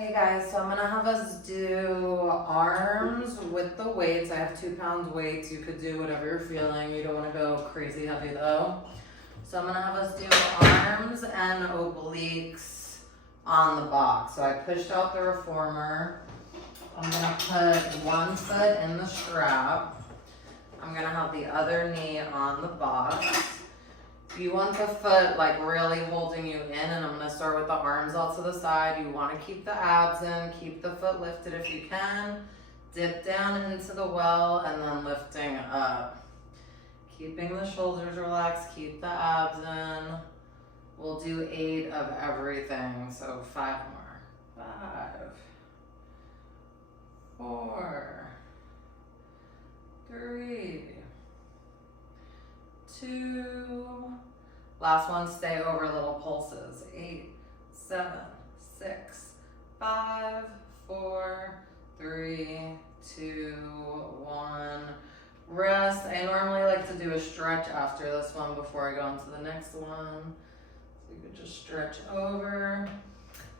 Hey guys, so I'm gonna have us do arms with the weights. I have 2 pounds weights. You could do whatever you're feeling. You don't wanna go crazy heavy though. So I'm gonna have us do arms and obliques on the box. So I pushed out the reformer. I'm gonna put one foot in the strap. I'm gonna have the other knee on the box. You want the foot like really holding you in, and I'm gonna start with the arms out to the side. You wanna keep the abs in, keep the foot lifted if you can. Dip down into the well and then lifting up. Keeping the shoulders relaxed, keep the abs in. We'll do 8 of everything, so 5 more. 5, 4, 3, 2. Last one, stay over little pulses. 8, 7, 6, 5, 4, 3, 2, 1. Rest. I normally like to do a stretch after this one before I go into the next one. So you could just stretch over.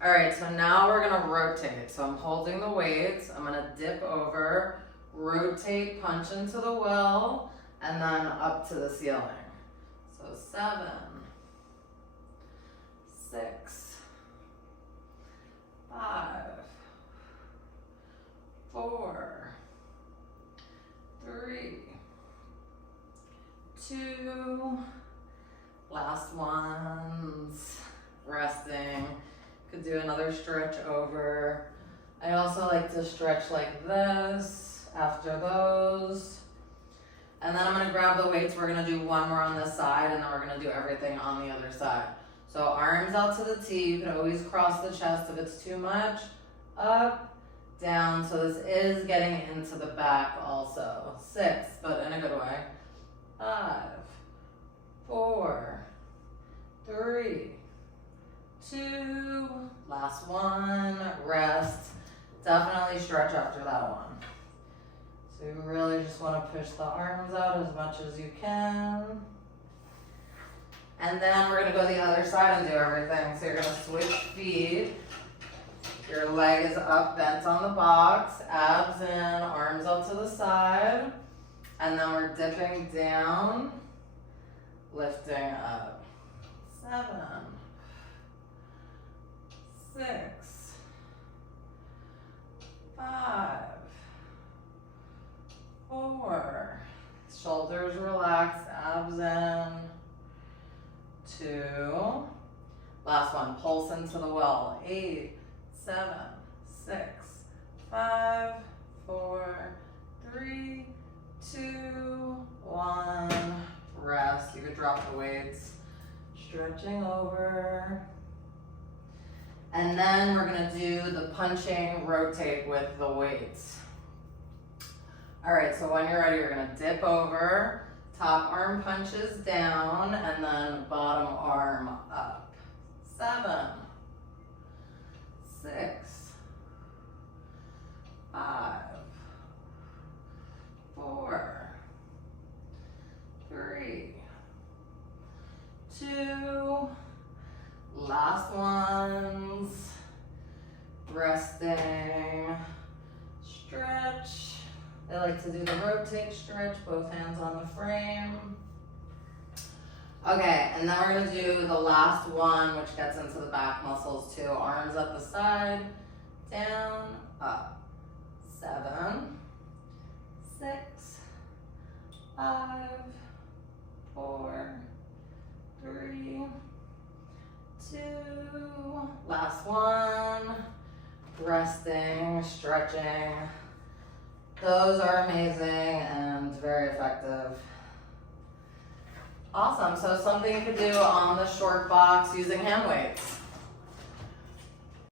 All right, so now we're gonna rotate. So I'm holding the weights. I'm gonna dip over, rotate, punch into the well, and then up to the ceiling. So 7, 6, 5, 4, 3, 2. Last ones. Resting. Could do another stretch over. I also like to stretch like this after those. And then I'm gonna grab the weights. We're gonna do one more on this side, and then we're gonna do everything on the other side. So arms out to the T. You can always cross the chest if it's too much. Up, down. So this is getting into the back also. 6, but in a good way. 5, 4, 3, 2. Last one. Rest. Definitely stretch after that one. So you really just want to push the arms out as much as you can. And then we're going to go the other side and do everything. So you're going to switch feet. Your leg is up, bent on the box, abs in, arms out to the side. And then we're dipping down, lifting up. 7, 6, 5, 4, shoulders relaxed, abs in. 2, last one, pulse into the well. 8, 7, 6, 5, 4, 3, 2, 1. Rest. You could drop the weights. Stretching over. And then we're gonna do the punching rotate with the weights. All right, so when you're ready, you're gonna dip over, top arm punches down, and then bottom arm up. 7, 6, 5, 4, 3, 2. Last ones. Resting. Stretch. I like to do the rotate stretch, both hands on the frame. Okay, and then we're gonna do the last one, which gets into the back muscles too. Arms up the side, down, up. 7, 6, 5, 4, 3, 2. Last one. Resting, stretching. Those are amazing and very effective. Awesome, so something you could do on the short box using hand weights.